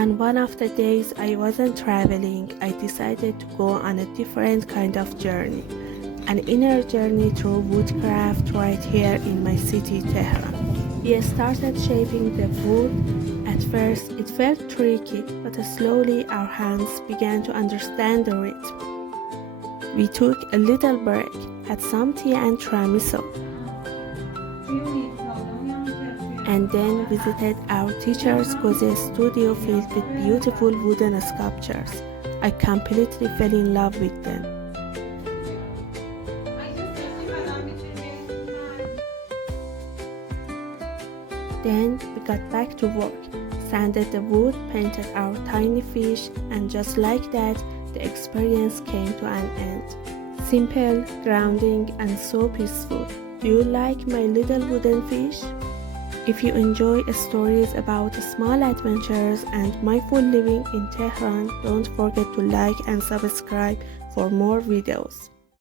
On one of the days I wasn't traveling, I decided to go on a different kind of journey, an inner journey through woodcraft right here in my city, Tehran. We started shaping the wood. At first, it felt tricky, but slowly our hands began to understand the rhythm. We took a little break, had some tea and tiramisu, and then visited our teacher's cozy studio filled with beautiful wooden sculptures. I completely fell in love with them. Then we got back to work, sanded the wood, painted our tiny fish, and just like that, the experience came to an end. Simple, grounding, and so peaceful. Do you like my little wooden fish? If you enjoy stories about small adventures and mindful living in Tehran, don't forget to like and subscribe for more videos.